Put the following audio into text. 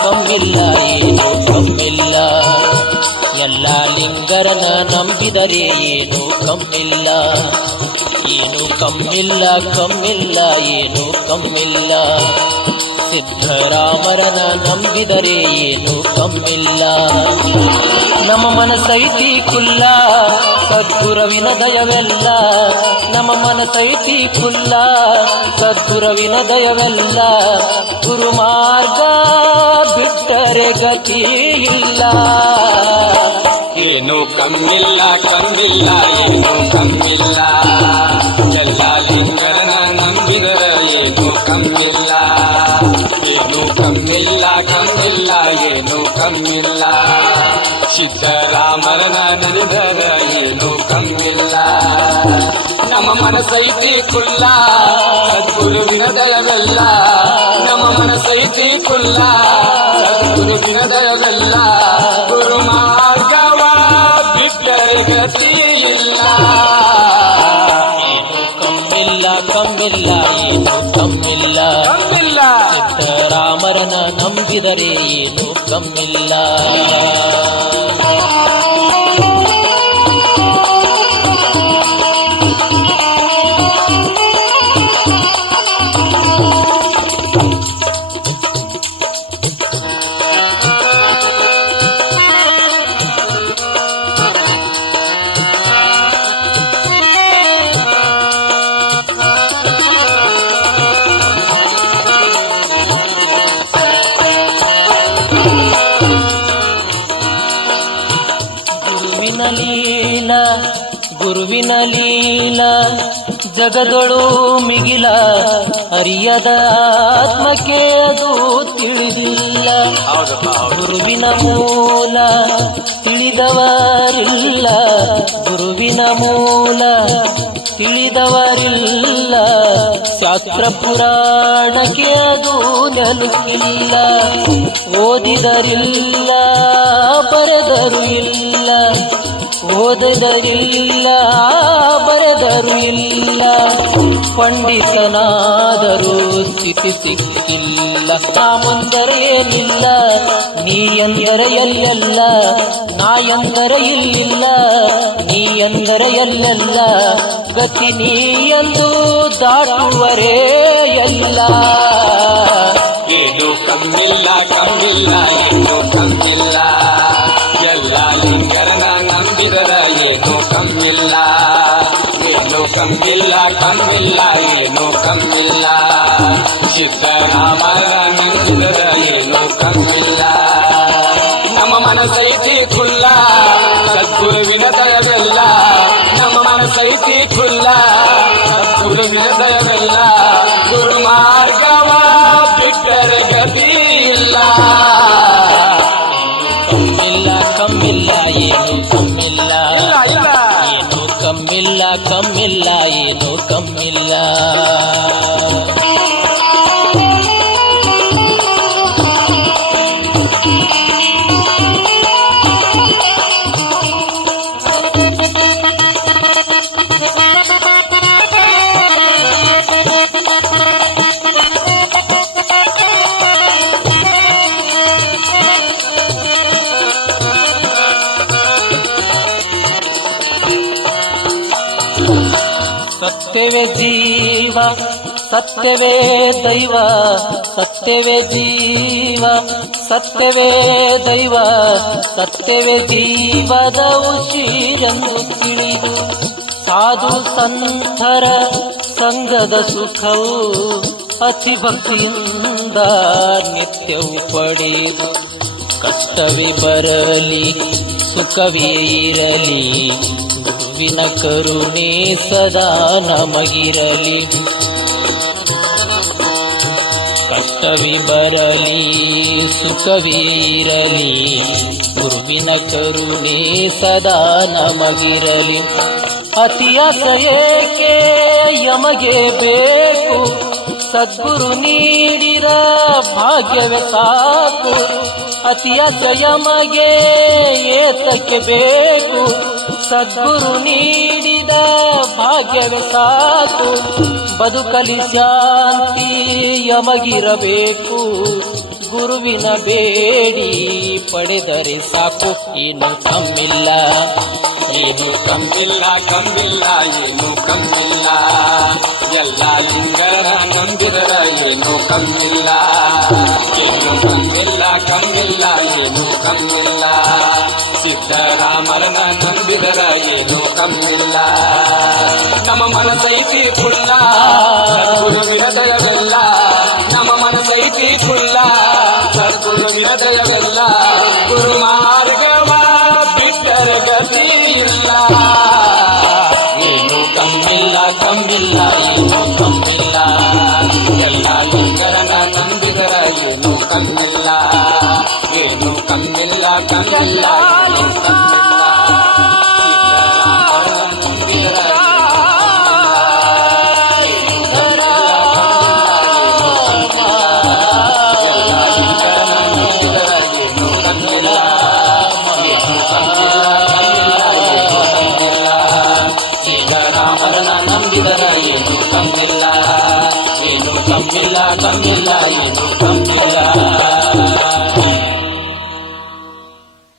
ಕಮ್ಮಿಲ್ಲ ಏನು ಕಮ್ಮಿಲ್ಲ. ಎಲ್ಲ ಲಿಂಗರನ ನಂಬಿದರೆ ಏನು ಕಮ್ಮಿಲ್ಲ. ಏನು ಕಮ್ಮಿಲ್ಲ ಕಮ್ಮಿಲ್ಲ ಏನು ಕಮ್ಮಿಲ್ಲ. ಸಿದ್ಧರಾಮರನ ನಂಬಿದರೆ ಏನು ಕಮ್ಮಿಲ್ಲ. ನಮ್ಮ ಮನಸೈತಿ ಕುಲ್ಲ ಸದ್ಗುರುವಿನ ದಯವೆಲ್ಲ. ನಮ್ಮ ಮನಸೈತಿ ಕುಲ್ಲ ಸದ್ಗುರುವಿನ ದಯವೆಲ್ಲ. ಗುರು ಮಾರ್ಗ ಬಿಟ್ಟರೆ ಗತಿ ಇಲ್ಲ. ಏನು ಕಮ್ಮಿಲ್ಲ ಕಮ್ಮಿಲ್ಲ ಏನು ಕಮ್ಮಿಲ್ಲ. ಎಲ್ಲ ಲಿಂಗರನ ನಂಬಿದರ ಏನು ಕಮ್ಮಿಲ್ಲ. ಏನು ಕಮ್ಮಿಲ್ಲ ಕಮ್ಮಿಲ್ಲ ಏನು ಕಮ್ಮಿಲ್ಲ. ಸಿದ್ಧರಾಮರನ ನಡೆದರ ಏನು ಕಮ್ಮಿಲ್ಲ. ನಮ್ಮ ಮನಸೈತಿ ಕುಲ್ಲ ಸದ್ಗುರುವಿನ ದಯವೆಲ್ಲ. ನಮ್ಮ ಮನಸೈತಿ ಕುಲ್ಲ ಸದ್ಗುರುವಿನ ದಯವೆಲ್ಲ. ಗುರು ಮಾರ್ಗವ ಬಿಟ್ಟರೆ ಗತಿ ಇಲ್ಲ. ಏನು ಕಮ್ಮಿಲ್ಲ ಕಮ್ಮಿಲ್ಲ ಏನು ಕಮ್ಮಿಲ್ಲ. ಕಮ್ಮಿಲ್ಲ. ಸಿದ್ಧರಾಮರನ ನಂಬಿದರೆ ಏನು ಕಮ್ಮಿಲ್ಲ. ಗುರುವಿನ ಲೀಲ ಜಗದೊಳು ಮಿಗಿಲ. ಅರಿಯದ ಆತ್ಮಕ್ಕೆ ಅದು ತಿಳಿದಿಲ್ಲ. ಗುರುವಿನ ಮೂಲ ತಿಳಿದವರಿಲ್ಲ. ಗುರುವಿನ ಮೂಲ ತಿಳಿದವರಿಲ್ಲ. ಶಾಸ್ತ್ರ ಪುರಾಣಕ್ಕೆ ಅದು ನೆಲುಕಿಲ್ಲ. ಓದಿದರಿಲ್ಲ ಬರೆದರು ಇಲ್ಲ. ಓದದರಿಲ್ಲ ಬರೆದರು ಇಲ್ಲ. ಪಂಡಿತನಾದರೂ ಸ್ಥಿತಿ ಸಿಕ್ಕಿಲ್ಲ. ನಾ ಮುಂದರೆ ಏನಿಲ್ಲ ನೀ ಎಂದರೆ ಎಲ್ಲೆಲ್ಲ. ನಾ ಎಂದರೆ ಇಲ್ಲಿಲ್ಲ ನೀ ಎಂದರೆ ಎಲ್ಲೆಲ್ಲ. ಗತಿ ನೀ ಎಂದು ದಾಟುವರೇ ಎಲ್ಲ. ಏನು ಕಮ್ಮಿಲ್ಲ ಕಮ್ಮಿಲ್ಲ ಏನು ಕಮ್ಮಿಲ್ಲ. ಎಲ್ಲ ಲಿಂಗರನ ನಂಬಿದರ ಏನು ಕಮ್ಮಿಲ್ಲ. ಏನು ಕಮ್ಮಿಲ್ಲ ಕಮ್ಮಿಲ್ಲ ಏನು ಕಮ್ಮಿಲ್ಲ. ಸಿದ್ಧರಾಮರ ನಂಬಿದರ ಏನು ಕಮ್ಮಿಲ್ಲ. ನಮ್ಮ ಮನಸೈತಿ ಕುಲ್ಲ ಸದ್ಗುರುವಿನ ದಯವೆಲ್ಲ. ನಮ್ಮ ಮನಸೈತಿ ಕುಲ್ಲ ಸದ್ಗುರುವಿನ ದಯವೆಲ್ಲ. ಗುರು ಮಾರ್ಗವ ಬಿಟ್ಟರೆ ಗತಿ ಇಲ್ಲ. ಕಮ್ಮಿಲ್ಲ ಕಮ್ಮಿಲ್ಲ ಏನು ಕಮ್ಮಿಲ್ಲ. ಏನು ಕಮ್ಮಿಲ್ಲ ಕಮ್ಮಿಲ್ಲ ಏನು ಕಮ್ಮಿಲ್ಲ. ಸತ್ಯವೇ ಜೀವ ಸತ್ಯವೇ ದೈವ. ಸತ್ಯವೇ ಜೀವ ಸತ್ಯವೇ ದೈವ. ಸತ್ಯವೇ ಜೀವದ ಉಸಿರೆಂದು ತಿಳಿದು ಸಾಧು ಸಂತರ ಸಂಘದ ಸುಖವು ಅತಿ ಭಕ್ತಿಯಿಂದ ನಿತ್ಯವೂ ಪಡೆದು. ಕಷ್ಟವೇ ಬರಲಿ ಸುಖವೇ ಇರಲಿ ಗುರುವಿನ ಕರುಣೆ ಸದಾ ನಮಗಿರಲಿ. ಕಷ್ಟವೇ ಬರಲಿ ಸುಖವೇ ಇರಲಿ ಗುರುವಿನ ಕರುಣೆ ಸದಾ ನಮಗಿರಲಿ. ಅತಿಯಾಸ ಏಕೆ ಯಮಗೆ ಬೇಕು. ಸದ್ಗುರು ನೀಡಿದ ಭಾಗ್ಯವೇ ಸಾಕು. ಅತಿಯಾಸ ಯಮಗೆ ಏತಕ್ಕೆ ಬೇಕು. ಸದ್ಗುರು ನೀಡಿದ ಭಾಗ್ಯವೇ ಸಾಕು. ಬದುಕಲಿ ಶಾಂತಿ ಯಮಗಿರಬೇಕು. ಗುರುವಿನ ಬೇಡಿ ಪಡೆದರೆ ಸಾಕು, ಏನು ಕಮ್ಮಿಲ್ಲ. ಏನು ಕಮ್ಮಿಲ್ಲ ಕಮ್ಮಿಲ್ಲ ಏನು ಕಮ್ಮಿಲ್ಲ, ಎಲ್ಲ ಲಿಂಗರ ನಂಬಿದರ ಏನು ಕಮ್ಮಿಲ್ಲ. ಏನು ಕಮ್ಮಿಲ್ಲ ಕಮ್ಮಿಲ್ಲ ಏನು ಕಮ್ಮಿಲ್ಲ, ಸಿದ್ದರಾಮರನ ನಂಬಿದರ ಏನು ಕಮ್ಮಿಲ್ಲ. ನಮ್ಮ ಮನಸೈತಿ ಫುಲ್ಲ ಸದ್ಗುರುವಿನ ದಯವೆಲ್ಲ, ನಮ್ಮ ಮನಸೈತಿ ಫುಲ್ಲ ಸದ್ಗುರುವಿನ ದಯವೆಲ್ಲ. ಗುರು ಮಾರ್ಗವ ಬಿಟ್ಟರ ಗತಿ ಇಲ್ಲ. ಏನು ಕಮ್ಮಿಲ್ಲ ಕಮ್ಮಿಲ್ಲ ಏನು ಕಮ್ಮಿಲ್ಲ, ಎಲ್ಲ ಲಿಂಗರನ ನಂಬಿದರ ಏನು ಕಮ್ಮಿಲ್ಲ. ಏನು ಕಮ್ಮಿಲ್ಲ ಕಮ್ಮಿಲ್ಲ ಏನು ಕಮ್ಮಿಲ್ಲ, ಸಿದ್ದರಾಮರನ ನಂಬಿದರ ಏನು ಕಮ್ಮಿಲ್ಲ. ಏನು ಕಮ್ಮಿಲ್ಲ ಕಮ್ಮಿಲ್ಲ ಏನು ಕಮ್ಮಿಲ್ಲ.